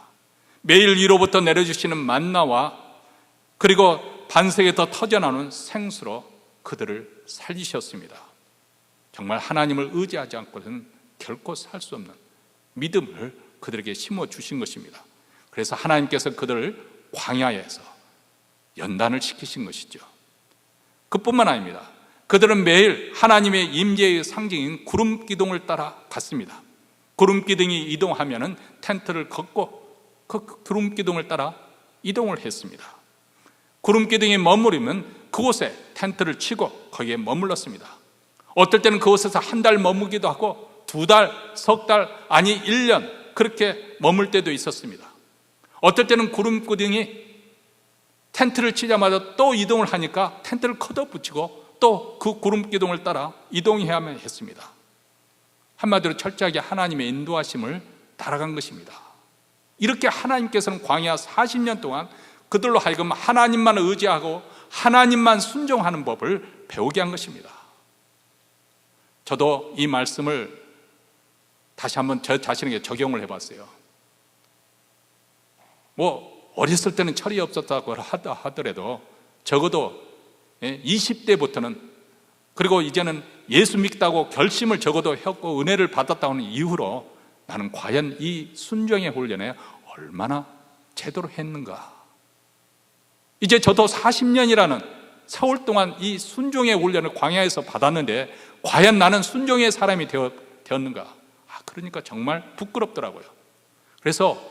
매일 위로부터 내려주시는 만나와 그리고 반석에 더 터져나오는 생수로 그들을 살리셨습니다. 정말 하나님을 의지하지 않고는 결코 살 수 없는 믿음을 그들에게 심어주신 것입니다. 그래서 하나님께서 그들을 광야에서 연단을 시키신 것이죠. 그뿐만 아닙니다. 그들은 매일 하나님의 임재의 상징인 구름 기둥을 따라 갔습니다. 구름 기둥이 이동하면 텐트를 걷고 그 구름 기둥을 따라 이동을 했습니다. 구름 기둥이 머무르면 그곳에 텐트를 치고 거기에 머물렀습니다. 어떨 때는 그곳에서 한 달 머무기도 하고 두 달, 석 달, 아니 1년 그렇게 머물 때도 있었습니다. 어떨 때는 구름 기둥이 텐트를 치자마자 또 이동을 하니까 텐트를 걷어붙이고 또 그 구름 기둥을 따라 이동해야만 했습니다. 한마디로 철저하게 하나님의 인도하심을 따라간 것입니다. 이렇게 하나님께서는 광야 40년 동안 그들로 하여금 하나님만 의지하고 하나님만 순종하는 법을 배우게 한 것입니다. 저도 이 말씀을 다시 한번 저 자신에게 적용을 해봤어요. 어렸을 때는 철이 없었다고 하더라도 적어도 20대부터는, 그리고 이제는 예수 믿다고 결심을 적어도 했고 은혜를 받았다고 하는 이후로 나는 과연 이 순종의 훈련에 얼마나 제대로 했는가. 이제 저도 40년이라는 세월 동안 이 순종의 훈련을 광야에서 받았는데 과연 나는 순종의 사람이 되었는가. 그러니까 정말 부끄럽더라고요. 그래서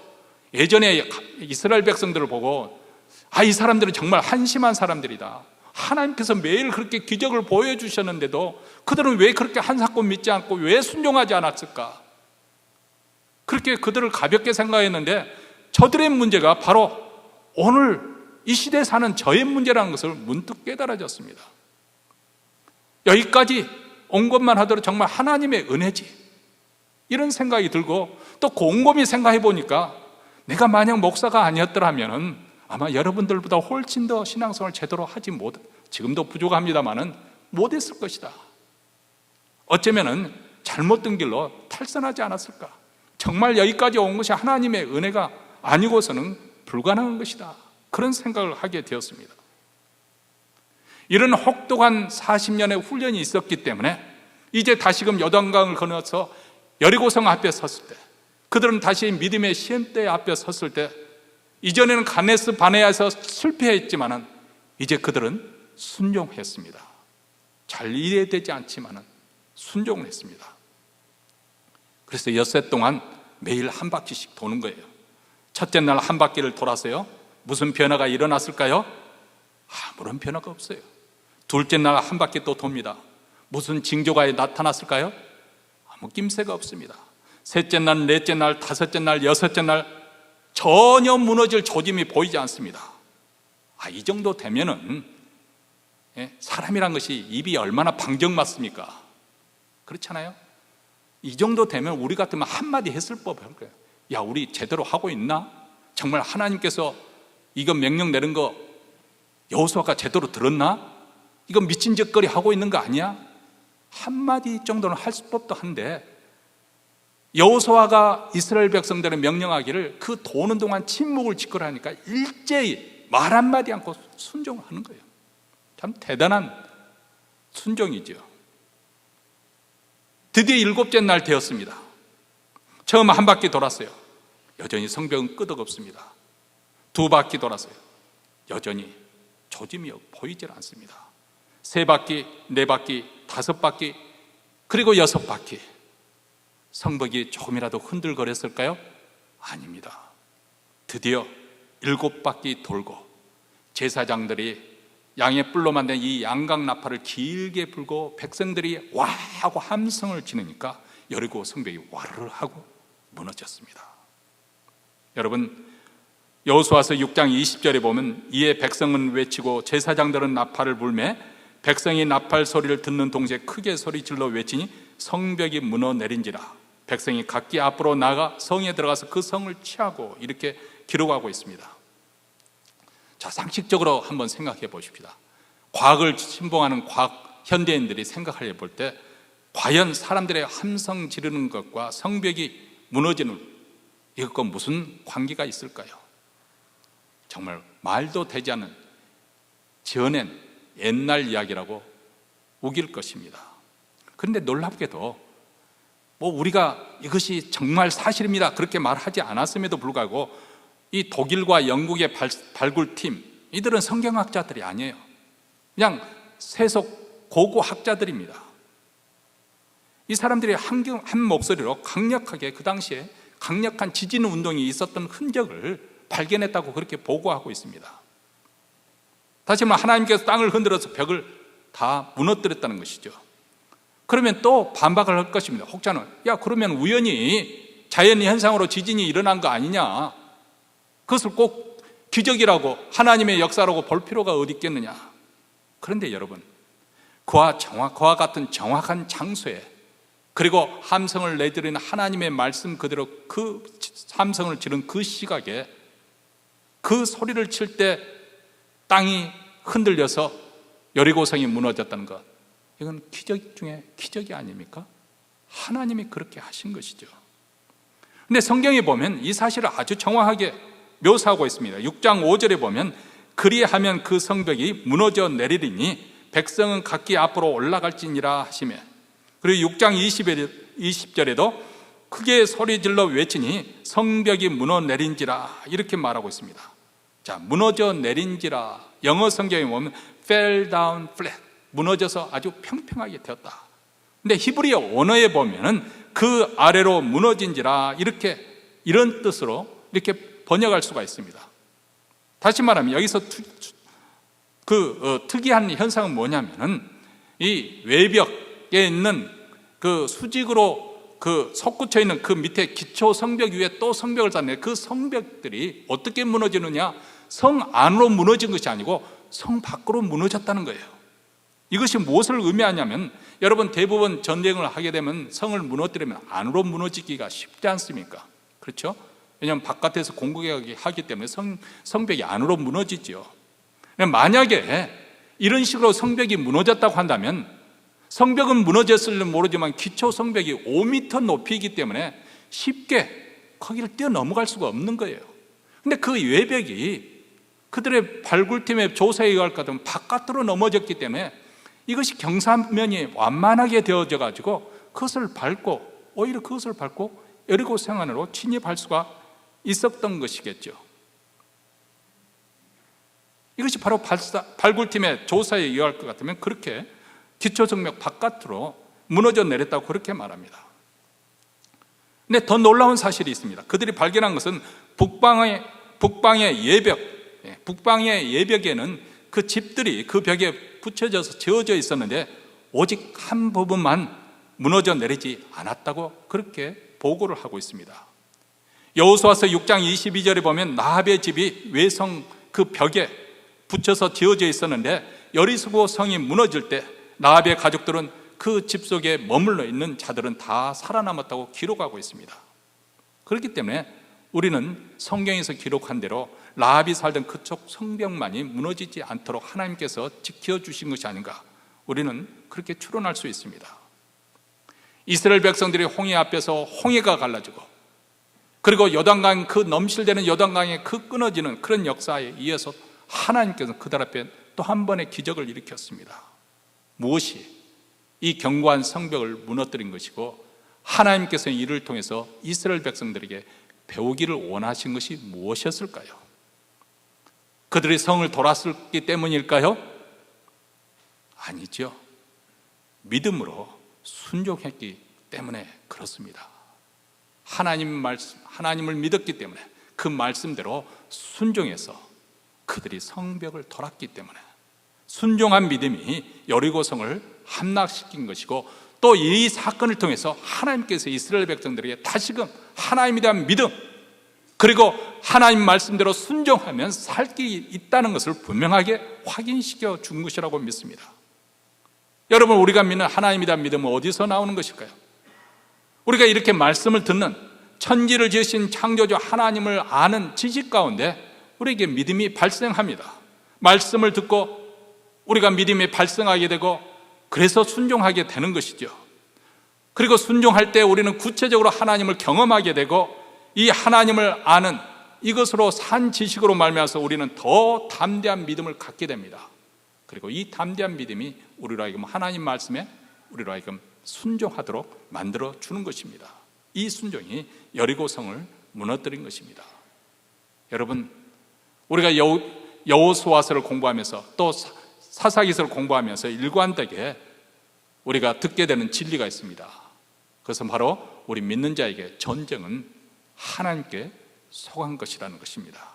예전에 이스라엘 백성들을 보고 이 사람들은 정말 한심한 사람들이다, 하나님께서 매일 그렇게 기적을 보여주셨는데도 그들은 왜 그렇게 한 사건 믿지 않고 왜 순종하지 않았을까? 그렇게 그들을 가볍게 생각했는데 저들의 문제가 바로 오늘 이 시대에 사는 저의 문제라는 것을 문득 깨달아졌습니다. 여기까지 온 것만 하더라도 정말 하나님의 은혜지, 이런 생각이 들고, 또 곰곰이 생각해 보니까 내가 만약 목사가 아니었더라면 아마 여러분들보다 훨씬 더 신앙생활을 제대로 하지 지금도 부족합니다마는 못했을 것이다. 어쩌면은 잘못된 길로 탈선하지 않았을까? 정말 여기까지 온 것이 하나님의 은혜가 아니고서는 불가능한 것이다, 그런 생각을 하게 되었습니다. 이런 혹독한 40년의 훈련이 있었기 때문에 이제 다시금 요단강을 건너서 여리고성 앞에 섰을 때, 그들은 다시 믿음의 시험대 앞에 섰을 때, 이전에는 가네스 바네아에서 실패했지만은 이제 그들은 순종했습니다. 잘 이해되지 않지만은 순종을 했습니다. 그래서 엿새 동안 매일 한 바퀴씩 도는 거예요. 첫째 날 한 바퀴를 돌았어요. 무슨 변화가 일어났을까요? 아무런 변화가 없어요. 둘째 날 한 바퀴 또 돕니다. 무슨 징조가 나타났을까요? 아무 낌새가 없습니다. 셋째 날, 넷째 날, 다섯째 날, 여섯째 날 전혀 무너질 조짐이 보이지 않습니다. 이 정도 되면은 사람이란 것이 입이 얼마나 방정맞습니까? 그렇잖아요? 이 정도 되면 우리 같으면 한마디 했을 법할 거예요. 야, 우리 제대로 하고 있나? 정말 하나님께서 이거 명령 내린 거 여호수아가 제대로 들었나? 이거 미친 짓거리 하고 있는 거 아니야? 한마디 정도는 할 법도 한데, 여호수아가 이스라엘 백성들의 명령하기를 그 도는 동안 침묵을 지키라니까 일제히 말 한마디 않고 순종을 하는 거예요. 참 대단한 순종이죠. 드디어 일곱째 날 되었습니다. 처음 한 바퀴 돌았어요. 여전히 성벽은 끄덕없습니다. 두 바퀴 돌았어요. 여전히 조짐이 보이질 않습니다. 세 바퀴, 네 바퀴, 다섯 바퀴, 그리고 여섯 바퀴. 성벽이 조금이라도 흔들거렸을까요? 아닙니다. 드디어 일곱 바퀴 돌고 제사장들이 양의 뿔로 만든 이 양각 나팔을 길게 불고 백성들이 와 하고 함성을 지르니까 여리고 성벽이 와르르 하고 무너졌습니다. 여러분, 여호수아서 6장 20절에 보면 이에 백성은 외치고 제사장들은 나팔을 불매 백성이 나팔 소리를 듣는 동시에 크게 소리질러 외치니 성벽이 무너내린지라. 백성이 각기 앞으로 나가 성에 들어가서 그 성을 취하고, 이렇게 기록하고 있습니다. 자, 상식적으로 한번 생각해 보십시다. 과학을 신봉하는 과학 현대인들이 생각해 볼 때 과연 사람들의 함성 지르는 것과 성벽이 무너지는 이것과 무슨 관계가 있을까요? 정말 말도 되지 않는 지어낸 옛날 이야기라고 우길 것입니다. 그런데 놀랍게도 우리가 이것이 정말 사실입니다 그렇게 말하지 않았음에도 불구하고 이 독일과 영국의 발굴팀, 이들은 성경학자들이 아니에요. 그냥 세속 고고학자들입니다. 이 사람들이 한 목소리로 강력하게 그 당시에 강력한 지진 운동이 있었던 흔적을 발견했다고 그렇게 보고하고 있습니다. 다시 말하면 하나님께서 땅을 흔들어서 벽을 다 무너뜨렸다는 것이죠. 그러면 또 반박을 할 것입니다. 혹자는 그러면 우연히 자연 현상으로 지진이 일어난 거 아니냐, 그것을 꼭 기적이라고 하나님의 역사라고 볼 필요가 어디 있겠느냐. 그런데 여러분, 그와 같은 정확한 장소에, 그리고 함성을 내지르는 하나님의 말씀 그대로 그 함성을 지른 그 시각에 그 소리를 칠 때 땅이 흔들려서 여리고성이 무너졌다는 것, 이건 기적 중에 기적이 아닙니까? 하나님이 그렇게 하신 것이죠. 그런데 성경에 보면 이 사실을 아주 정확하게 묘사하고 있습니다. 6장 5절에 보면 그리하면 그 성벽이 무너져 내리리니 백성은 각기 앞으로 올라갈지니라 하시며, 그리고 6장 20절에도 크게 소리질러 외치니 성벽이 무너내린지라, 이렇게 말하고 있습니다. 자, 무너져 내린지라, 영어 성경에 보면 fell down flat, 무너져서 아주 평평하게 되었다. 근데 히브리어 원어에 보면은 그 아래로 무너진지라, 이런 뜻으로 이렇게 번역할 수가 있습니다. 다시 말하면 여기서 특이한 현상은 뭐냐면은 이 외벽에 있는 그 수직으로 솟구쳐 있는 그 밑에 기초 성벽 위에 또 성벽을 쌓는데 그 성벽들이 어떻게 무너지느냐, 성 안으로 무너진 것이 아니고 성 밖으로 무너졌다는 거예요. 이것이 무엇을 의미하냐면, 여러분 대부분 전쟁을 하게 되면 성을 무너뜨리면 안으로 무너지기가 쉽지 않습니까? 그렇죠? 왜냐하면 바깥에서 공격하기 하기 때문에 성벽이 안으로 무너지죠. 만약에 이런 식으로 성벽이 무너졌다고 한다면, 성벽은 무너졌을지는 모르지만 기초 성벽이 5m 높이이기 때문에 쉽게 거기를 뛰어넘어갈 수가 없는 거예요. 근데 그 외벽이 그들의 발굴팀의 조사에 의할 것 같으면 바깥으로 넘어졌기 때문에 이것이 경사면이 완만하게 되어져 가지고 오히려 그것을 밟고 여리고 성 안으로 침입할 수가 있었던 것이겠죠. 이것이 바로 발굴팀의 조사에 의할 것 같으면 그렇게 기초성벽 바깥으로 무너져 내렸다고 그렇게 말합니다. 근데 더 놀라운 사실이 있습니다. 그들이 발견한 것은 북방의 예벽에는 그 집들이 그 벽에 붙여져서 지어져 있었는데 오직 한 부분만 무너져 내리지 않았다고 그렇게 보고를 하고 있습니다. 여호수아서 6장 22절에 보면 라합의 집이 외성 그 벽에 붙여서 지어져 있었는데 여리고 성이 무너질 때 라합의 가족들은 그 집 속에 머물러 있는 자들은 다 살아남았다고 기록하고 있습니다. 그렇기 때문에 우리는 성경에서 기록한 대로 라합이 살던 그쪽 성벽만이 무너지지 않도록 하나님께서 지켜주신 것이 아닌가, 우리는 그렇게 추론할 수 있습니다. 이스라엘 백성들이 홍해 앞에서 홍해가 갈라지고, 그리고 요단강 그 넘실대는 요단강의 그 끊어지는 그런 역사에 의해서 하나님께서 그들 앞에 또 한 번의 기적을 일으켰습니다. 무엇이 이 견고한 성벽을 무너뜨린 것이고, 하나님께서 이를 통해서 이스라엘 백성들에게 배우기를 원하신 것이 무엇이었을까요? 그들이 성을 돌았기 때문일까요? 아니죠. 믿음으로 순종했기 때문에 그렇습니다. 하나님을 믿었기 때문에 그 말씀대로 순종해서 그들이 성벽을 돌았기 때문에 순종한 믿음이 여리고성을 함락시킨 것이고, 또 이 사건을 통해서 하나님께서 이스라엘 백성들에게 다시금 하나님에 대한 믿음, 그리고 하나님 말씀대로 순종하면 살 길이 있다는 것을 분명하게 확인시켜 준 것이라고 믿습니다. 여러분, 우리가 믿는 하나님에 대한 믿음은 어디서 나오는 것일까요? 우리가 이렇게 말씀을 듣는, 천지를 지으신 창조주 하나님을 아는 지식 가운데 우리에게 믿음이 발생합니다. 말씀을 듣고 우리가 믿음이 발생하게 되고, 그래서 순종하게 되는 것이죠. 그리고 순종할 때 우리는 구체적으로 하나님을 경험하게 되고, 이 하나님을 아는 이것으로 산 지식으로 말미암아서 우리는 더 담대한 믿음을 갖게 됩니다. 그리고 이 담대한 믿음이 우리로 하여금 하나님 말씀에 우리로 하여금 순종하도록 만들어 주는 것입니다. 이 순종이 여리고성을 무너뜨린 것입니다. 여러분, 우리가 여호수아서를 공부하면서 또 사사기서를 공부하면서 일관되게 우리가 듣게 되는 진리가 있습니다. 그것은 바로 우리 믿는 자에게 전쟁은 하나님께 속한 것이라는 것입니다.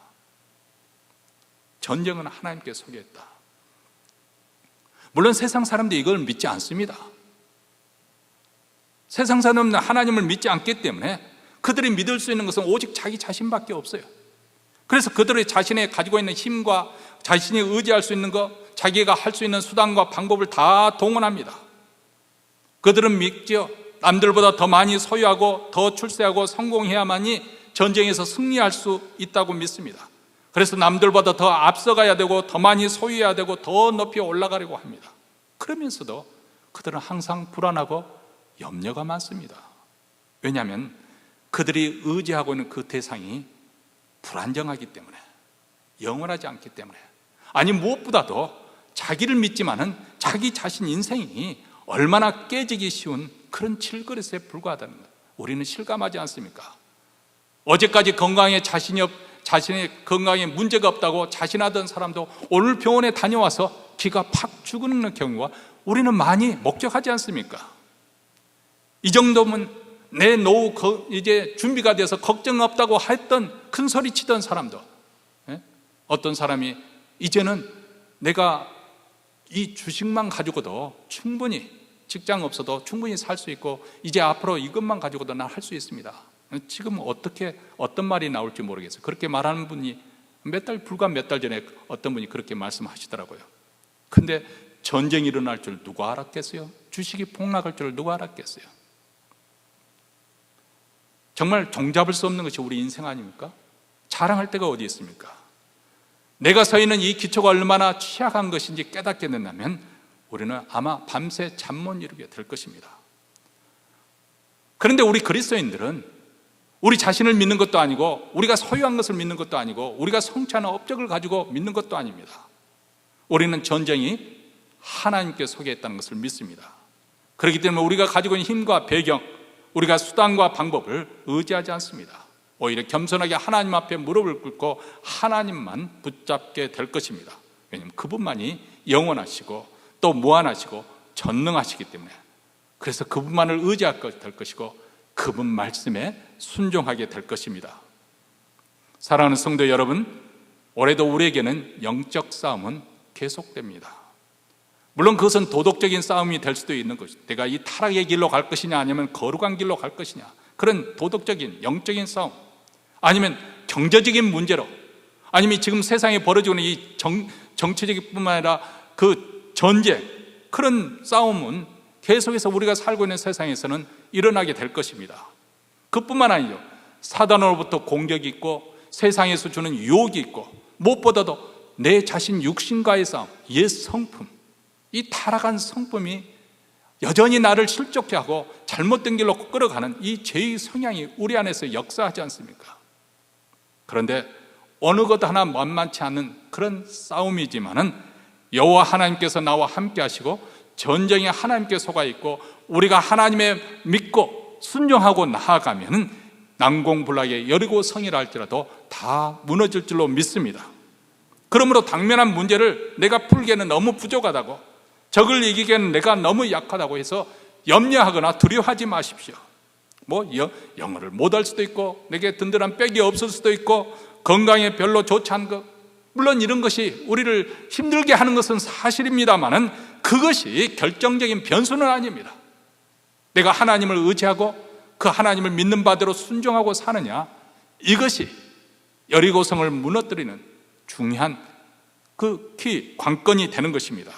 전쟁은 하나님께 속했다. 물론 세상 사람들이 이걸 믿지 않습니다. 세상 사람은 하나님을 믿지 않기 때문에 그들이 믿을 수 있는 것은 오직 자기 자신밖에 없어요. 그래서 그들이 자신이 가지고 있는 힘과 자신이 의지할 수 있는 것, 자기가 할 수 있는 수단과 방법을 다 동원합니다. 그들은 믿죠. 남들보다 더 많이 소유하고 더 출세하고 성공해야만이 전쟁에서 승리할 수 있다고 믿습니다. 그래서 남들보다 더 앞서가야 되고 더 많이 소유해야 되고 더 높이 올라가려고 합니다. 그러면서도 그들은 항상 불안하고 염려가 많습니다. 왜냐하면 그들이 의지하고 있는 그 대상이 불안정하기 때문에, 영원하지 않기 때문에, 아니 무엇보다도 자기를 믿지만은 자기 자신 인생이 얼마나 깨지기 쉬운 그런 질그릇에 불과하다는 것, 우리는 실감하지 않습니까? 어제까지 자신의 건강에 문제가 없다고 자신하던 사람도 오늘 병원에 다녀와서 기가 팍 죽는 경우가 우리는 많이 목격하지 않습니까? 이 정도면 내 노후 이제 준비가 돼서 걱정 없다고 했던 큰 소리 치던 사람도, 어떤 사람이 이제는 내가 이 주식만 가지고도 충분히, 직장 없어도 충분히 살 수 있고 이제 앞으로 이것만 가지고도 난 할 수 있습니다. 지금 어떤 말이 나올지 모르겠어요. 그렇게 말하는 분이 불과 몇 달 전에 어떤 분이 그렇게 말씀하시더라고요. 근데 전쟁이 일어날 줄 누가 알았겠어요? 주식이 폭락할 줄 누가 알았겠어요? 정말 종잡을 수 없는 것이 우리 인생 아닙니까? 자랑할 데가 어디 있습니까? 내가 서 있는 이 기초가 얼마나 취약한 것인지 깨닫게 된다면 우리는 아마 밤새 잠 못 이루게 될 것입니다. 그런데 우리 그리스도인들은 우리 자신을 믿는 것도 아니고 우리가 소유한 것을 믿는 것도 아니고 우리가 성취하는 업적을 가지고 믿는 것도 아닙니다. 우리는 전쟁이 하나님께 속해 있다는 것을 믿습니다. 그렇기 때문에 우리가 가지고 있는 힘과 배경, 우리가 수단과 방법을 의지하지 않습니다. 오히려 겸손하게 하나님 앞에 무릎을 꿇고 하나님만 붙잡게 될 것입니다. 왜냐하면 그분만이 영원하시고 또 무한하시고 전능하시기 때문에, 그래서 그분만을 의지할 될 것이고 그분 말씀에 순종하게 될 것입니다. 사랑하는 성도 여러분, 올해도 우리에게는 영적 싸움은 계속됩니다. 물론 그것은 도덕적인 싸움이 될 수도 있는 것이죠. 내가 이 타락의 길로 갈 것이냐 아니면 거룩한 길로 갈 것이냐, 그런 도덕적인 영적인 싸움, 아니면 경제적인 문제로, 아니면 지금 세상에 벌어지고 있는 이 정치적인 뿐만 아니라 그 전쟁, 그런 싸움은 계속해서 우리가 살고 있는 세상에서는 일어나게 될 것입니다. 그뿐만 아니죠. 사단으로부터 공격이 있고 세상에서 주는 유혹이 있고 무엇보다도 내 자신 육신과의 싸움, 옛 성품, 이 타락한 성품이 여전히 나를 실족해 하고 잘못된 길로 끌어가는 이 죄의 성향이 우리 안에서 역사하지 않습니까? 그런데 어느 것 하나 만만치 않은 그런 싸움이지만은 여호와 하나님께서 나와 함께 하시고 전쟁에 하나님께 속아 있고 우리가 하나님의 믿고 순종하고 나아가면은 난공불락의 여리고 성이라 할지라도 다 무너질 줄로 믿습니다. 그러므로 당면한 문제를 내가 풀기에는 너무 부족하다고, 적을 이기기에는 내가 너무 약하다고 해서 염려하거나 두려워하지 마십시오. 영어를 못할 수도 있고 내게 든든한 백이 없을 수도 있고 건강에 별로 좋지 않은 것, 물론 이런 것이 우리를 힘들게 하는 것은 사실입니다만은 그것이 결정적인 변수는 아닙니다. 내가 하나님을 의지하고 그 하나님을 믿는 바대로 순종하고 사느냐, 이것이 여리고성을 무너뜨리는 중요한 그 관건이 되는 것입니다.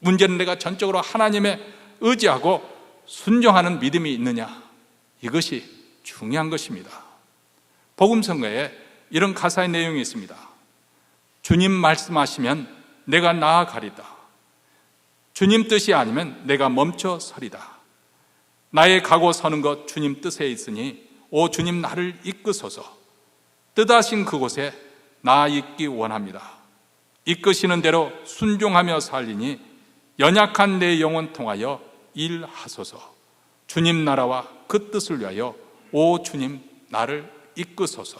문제는 내가 전적으로 하나님에 의지하고 순종하는 믿음이 있느냐, 이것이 중요한 것입니다. 복음성가에 이런 가사의 내용이 있습니다. 주님 말씀하시면 내가 나아가리다. 주님 뜻이 아니면 내가 멈춰 서리다. 나의 가고 서는 것 주님 뜻에 있으니 오 주님 나를 이끄소서. 뜻하신 그곳에 나 있기 원합니다. 이끄시는 대로 순종하며 살리니 연약한 내 영혼 통하여 일하소서. 주님 나라와 그 뜻을 위하여 오 주님 나를 이끄소서.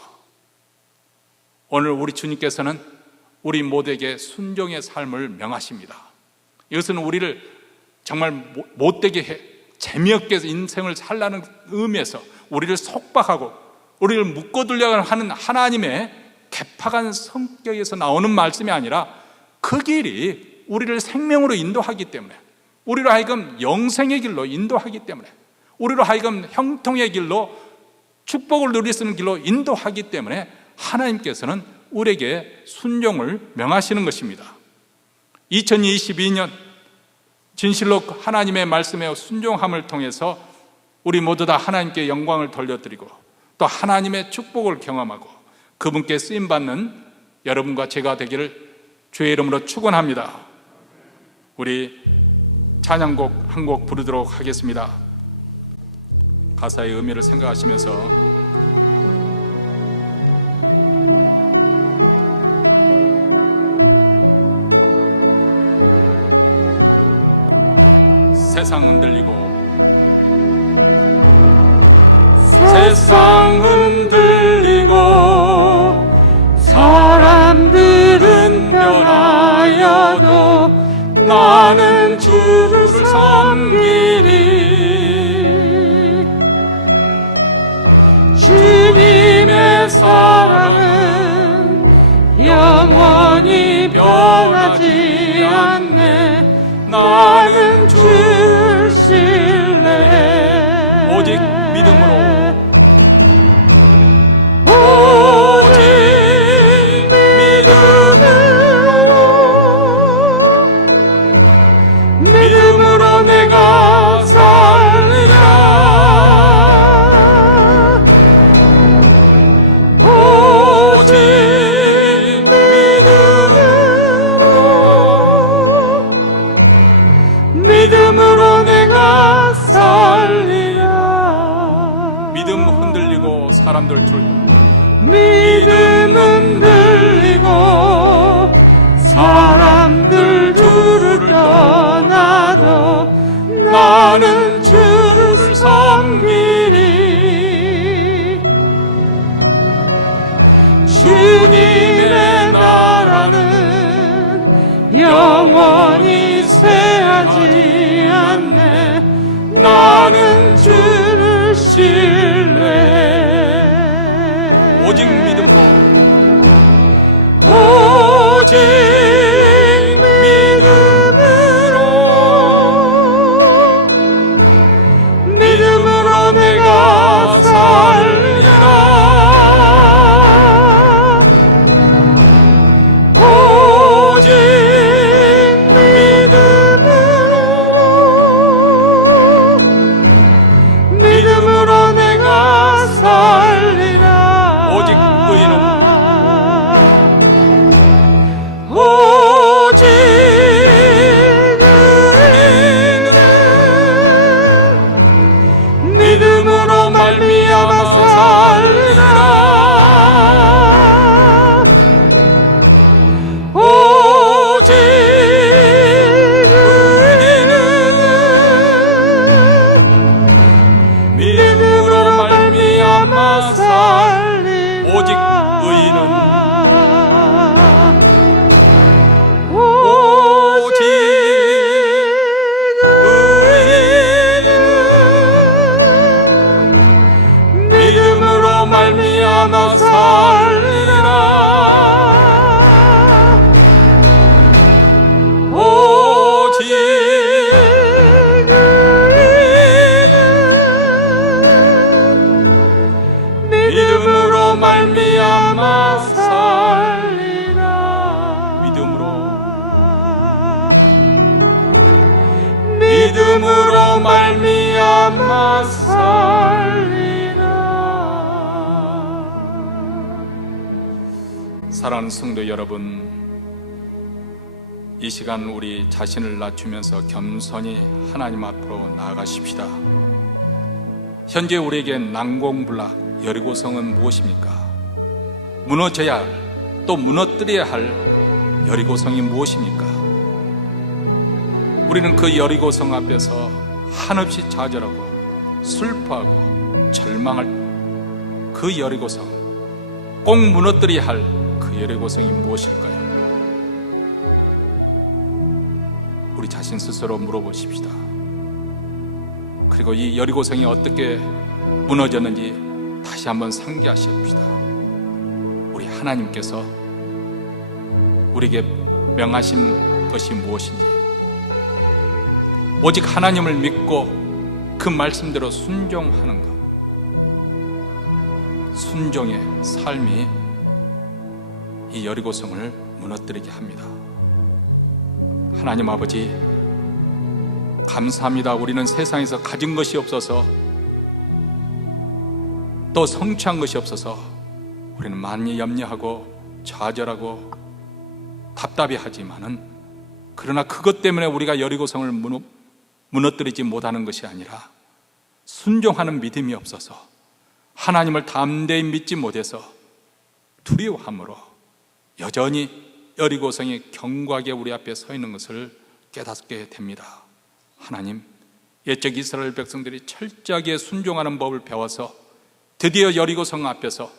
오늘 우리 주님께서는 우리 모두에게 순종의 삶을 명하십니다. 이것은 우리를 정말 못되게 해 재미없게 인생을 살라는 의미에서 우리를 속박하고 우리를 묶어두려고 하는 하나님의 개팍한 성격에서 나오는 말씀이 아니라 그 길이 우리를 생명으로 인도하기 때문에, 우리로 하여금 영생의 길로 인도하기 때문에, 우리로 하여금 형통의 길로 축복을 누릴 수 있는 길로 인도하기 때문에 하나님께서는 우리에게 순종을 명하시는 것입니다. 2022년 진실로 하나님의 말씀에 순종함을 통해서 우리 모두 다 하나님께 영광을 돌려드리고 또 하나님의 축복을 경험하고 그분께 쓰임받는 여러분과 제가 되기를 주의 이름으로 축원합니다. 우리 찬양곡 한 곡 부르도록 하겠습니다. 가사의 의미를 생각하시면서 세상 흔들리고 세상 흔들리고 사람들은 변하여도 나는 주를 섬기리. 사람들 줄 믿음은 들리고 사람들 주를 떠나도 나는 주를 섬기리. 주님의 나라는 영원히 쇠하지 않네. 나는 주를 신뢰해. 오직 믿음으로 오직 믿음으로 내가 살리라. 오직 믿음으로 내가 살리라. 오직 의인은 오직 의인은 믿음으로 말미암아 살리라. 오직 의인은 믿음으로 말미암아 살리라. 오직 의인은 오직 의인은 믿음으로 말미암아 살리라. 오직 의인은 믿음으로 말미암아 살리라. 믿음으로 말미암아 살리라. 사랑하는 성도 여러분, 이 시간 우리 자신을 낮추면서 겸손히 하나님 앞으로 나아가십시다. 현재 우리에게 난공불락 여리고성은 무엇입니까? 무너져야 할, 또 무너뜨려야 할 여리고성이 무엇입니까? 우리는 그 여리고성 앞에서 한없이 좌절하고 슬퍼하고 절망할 그 여리고성, 꼭 무너뜨려야 할 그 여리고성이 무엇일까요? 우리 자신 스스로 물어보십시다. 그리고 이 여리고성이 어떻게 무너졌는지 다시 한번 상기하십시다. 우리 하나님께서 우리에게 명하신 것이 무엇인지, 오직 하나님을 믿고 그 말씀대로 순종하는 것, 순종의 삶이 이 여리고성을 무너뜨리게 합니다. 하나님 아버지, 감사합니다. 우리는 세상에서 가진 것이 없어서, 또 성취한 것이 없어서 우리는 많이 염려하고 좌절하고 답답해 하지만은, 그러나 그것 때문에 우리가 여리고성을 무너뜨리지 못하는 것이 아니라 순종하는 믿음이 없어서, 하나님을 담대히 믿지 못해서 두려워함으로 여전히 여리고성이 견고하게 우리 앞에 서 있는 것을 깨닫게 됩니다. 하나님, 옛적 이스라엘 백성들이 철저하게 순종하는 법을 배워서 드디어 여리고성 앞에서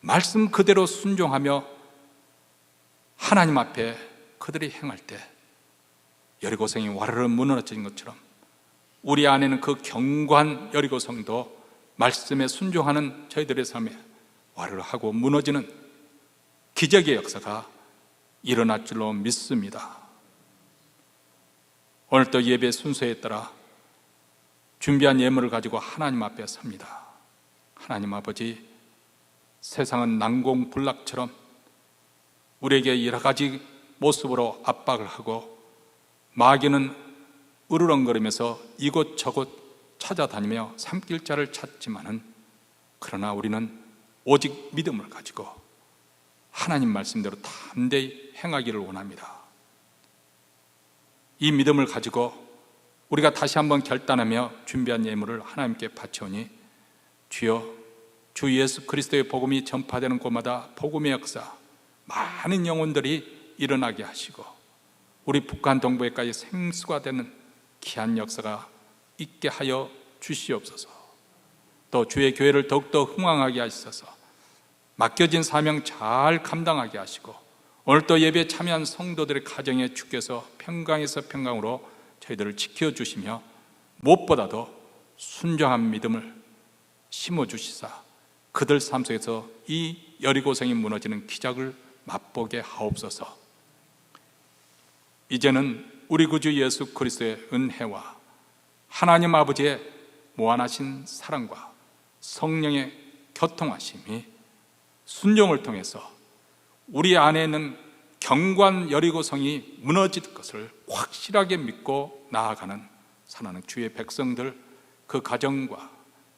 말씀 그대로 순종하며 하나님 앞에 그들이 행할 때 여리고성이 와르르 무너진 것처럼, 우리 안에는 그 견고한 여리고성도 말씀에 순종하는 저희들의 삶에 와르르 하고 무너지는 기적의 역사가 일어날 줄로 믿습니다. 오늘도 예배 순서에 따라 준비한 예물을 가지고 하나님 앞에 섭니다. 하나님 아버지, 세상은 난공불락처럼 우리에게 여러 가지 모습으로 압박을 하고, 마귀는 으르렁거리면서 이곳저곳 찾아다니며 삼킬자를 찾지만은, 그러나 우리는 오직 믿음을 가지고 하나님 말씀대로 담대히 행하기를 원합니다. 이 믿음을 가지고 우리가 다시 한번 결단하며 준비한 예물을 하나님께 바치오니, 주여, 주 예수 그리스도의 복음이 전파되는 곳마다 복음의 역사, 많은 영혼들이 일어나게 하시고 우리 북한 동북에까지 생수가 되는 귀한 역사가 있게 하여 주시옵소서. 또 주의 교회를 더욱더 흥왕하게 하시소서. 맡겨진 사명 잘 감당하게 하시고 오늘 또 예배에 참여한 성도들의 가정에 주께서 평강에서 평강으로 저희들을 지켜주시며 무엇보다도 순종한 믿음을 심어주시사 그들 삶 속에서 이 여리고성이 무너지는 기적을 맛보게 하옵소서. 이제는 우리 구주 예수 그리스도의 은혜와 하나님 아버지의 무한하신 사랑과 성령의 교통하심이 순종을 통해서 우리 안에 있는 견고한 여리고성이 무너질 것을 확실하게 믿고 나아가는 사랑하는 주의 백성들, 그 가정과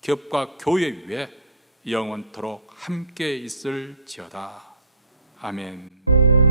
기업과 교회 위에 영원토록 함께 있을지어다. 아멘.